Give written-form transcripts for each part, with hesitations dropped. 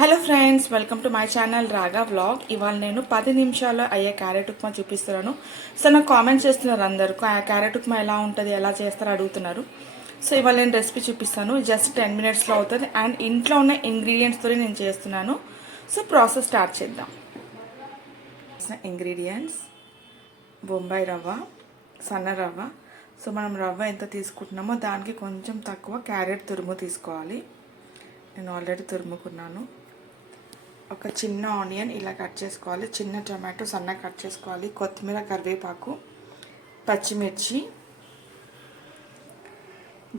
Hello friends, welcome to my channel రాగా vlog. ఇవాళ నేను 10 నిమిషాల్లో అయ్యే క్యారెట్ ఉప్మా చూపిస్తున్నాను. సో నాకు కామెంట్ చేస్తున్నారు అందరూ, క్యారెట్ ఉప్మా ఎలా ఉంటుంది, ఎలా చేస్తారో అడుగుతున్నారు. సో ఇవాళ నేను రెసిపీ చూపిస్తాను. జస్ట్ 10 మినిట్స్లో అవుతుంది అండ్ ఇంట్లో ఉన్న ఇంగ్రీడియంట్స్తో నేను చేస్తున్నాను. సో ప్రాసెస్ స్టార్ట్ చేద్దాం. ఇంగ్రీడియంట్స్: బొంబాయి రవ్వ, సన్న రవ్వ. సో మనం రవ్వ ఎంత తీసుకుంటున్నామో దానికి కొంచెం తక్కువ క్యారెట్ తురుము తీసుకోవాలి. నేను ఆల్రెడీ తురుముకున్నాను. ఒక చిన్న ఆనియన్ ఇలా కట్ చేసుకోవాలి. చిన్న టమాటో సన్నగా కట్ చేసుకోవాలి. కొత్తిమీర, కరివేపాకు, పచ్చిమిర్చి,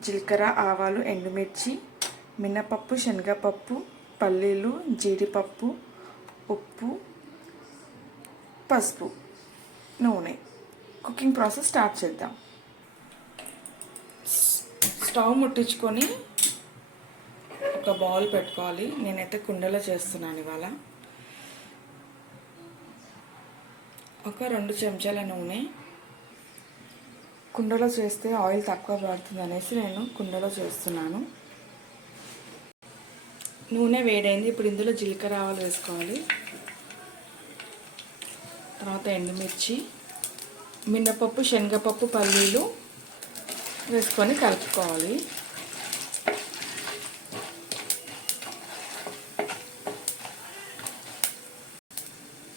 జీలకర్ర, ఆవాలు, ఎండుమిర్చి, మినపప్పు, శనగపప్పు, పల్లీలు, జీడిపప్పు, ఉప్పు, పసుపు, నూనె. కుకింగ్ ప్రాసెస్ స్టార్ట్ చేద్దాం. స్టవ్ ముట్టించుకొని ఒక బౌల్ పెట్టుకోవాలి. నేనైతే కుండలో చేస్తున్నాను ఇవాళ. ఒక 2 చెంచాల నూనె. కుండలో చేస్తే ఆయిల్ తక్కువ పడుతుంది అనేసి నేను కుండలో చేస్తున్నాను. నూనె వేడైంది. ఇప్పుడు ఇందులో జీలకర్ర, ఆవాలు వేసుకోవాలి. తర్వాత ఎండుమిర్చి, మినపప్పు, శనగపప్పు, పల్లీలు వేసుకొని కలుపుకోవాలి.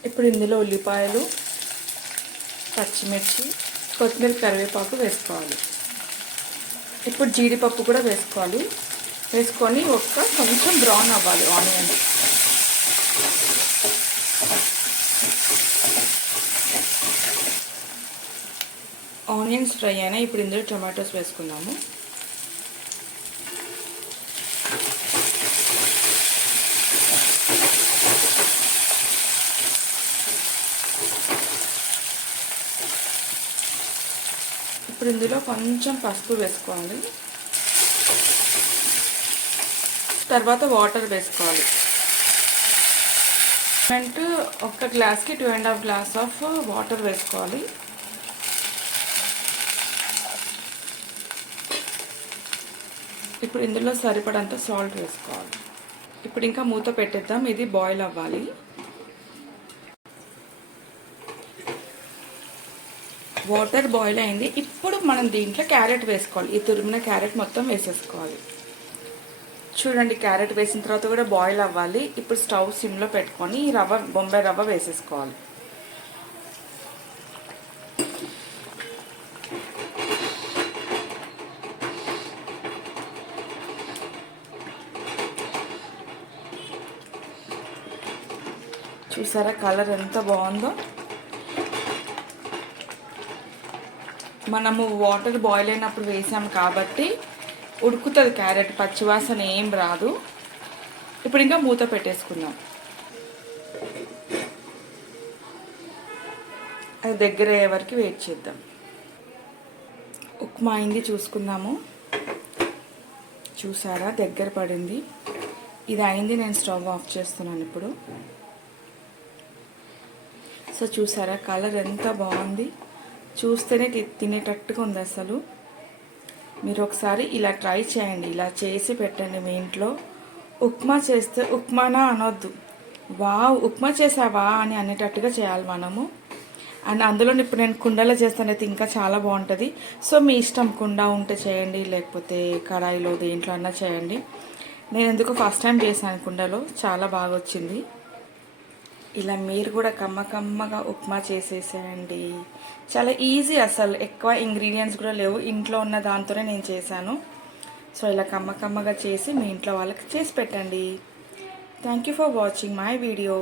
ఇప్పుడు ఇందులో ఉల్లిపాయలు, పచ్చిమిర్చి, కొత్తిమీర, కరివేపాకు వేసుకోవాలి. ఇప్పుడు జీడిపప్పు కూడా వేసుకోవాలి. వేసుకొని కొంచెం బ్రౌన్ అవ్వాలి ఆనియన్. ఆనియన్స్ ఫ్రై అయినాయి. ఇప్పుడు ఇందులో టొమాటోస్ వేసుకుందాము. ఇప్పుడు ఇందులో కొంచెం పసుపు వేసుకోవాలి. తర్వాత వాటర్ వేసుకోవాలి. ఒక గ్లాస్కి 2.5 గ్లాస్ ఆఫ్ వాటర్ వేసుకోవాలి. ఇప్పుడు ఇందులో సరిపడంత సాల్ట్ వేసుకోవాలి. ఇప్పుడు ఇంకా మూత పెట్టేద్దాం. ఇది బాయిల్ అవ్వాలి. వాటర్ బాయిల్ అయింది. ఇప్పుడు మనం దీంట్లో క్యారెట్ వేసుకోవాలి. ఈ తురిమిన క్యారెట్ మొత్తం వేసేసుకోవాలి. చూడండి, క్యారెట్ వేసిన తర్వాత కూడా బాయిల్ అవ్వాలి. ఇప్పుడు స్టవ్ సిమ్లో పెట్టుకొని ఈ బొంబాయి రవ్వ వేసేసుకోవాలి. చూసారా కలర్ ఎంత బాగుందో. మనము వాటర్ బాయిల్ అయినప్పుడు వేసాం కాబట్టి ఉడుకుతుంది క్యారెట్, పచ్చివాసన ఏం రాదు. ఇప్పుడు ఇంకా మూత పెట్టేసుకుందాం. అది దగ్గర అయ్యే వరకు వెయిట్ చేద్దాం. ఉప్మా అయింది, చూసుకుందాము. చూసారా దగ్గర పడింది. ఇది అయింది. నేను స్టవ్ ఆఫ్ చేస్తున్నాను ఇప్పుడు. సో చూసారా కలర్ ఎంత బాగుంది. చూస్తేనే తినేటట్టుగా ఉంది అసలు. మీరు ఒకసారి ఇలా ట్రై చేయండి. ఇలా చేసి పెట్టండి మీ ఇంట్లో. ఉప్మా చేస్తే ఉప్మానా అనొద్దు, వావ్ ఉప్మా చేసావా అని అనేటట్టుగా చేయాలి మనము. అండ్ అందులో ఇప్పుడు నేను కుండలో చేస్తానైతే ఇంకా చాలా బాగుంటుంది. సో మీ ఇష్టం, కుండ ఉంటే చేయండి, లేకపోతే కడాయిలో దేంట్లో అన్నా చేయండి. నేను ఎందుకు ఫస్ట్ టైం చేశాను కుండలో, చాలా బాగా వచ్చింది. ఇలా మీరు కూడా కమ్మగా ఉప్మా చేసేసేయండి. చాలా ఈజీ, అసలు ఎక్కువ ఇంగ్రీడియంట్స్ కూడా లేవు. ఇంట్లో ఉన్న దాంతోనే నేను చేశాను. సో ఇలా కమ్మగా చేసి మీ ఇంట్లో వాళ్ళకి చేసి పెట్టండి. Thank you for watching my video.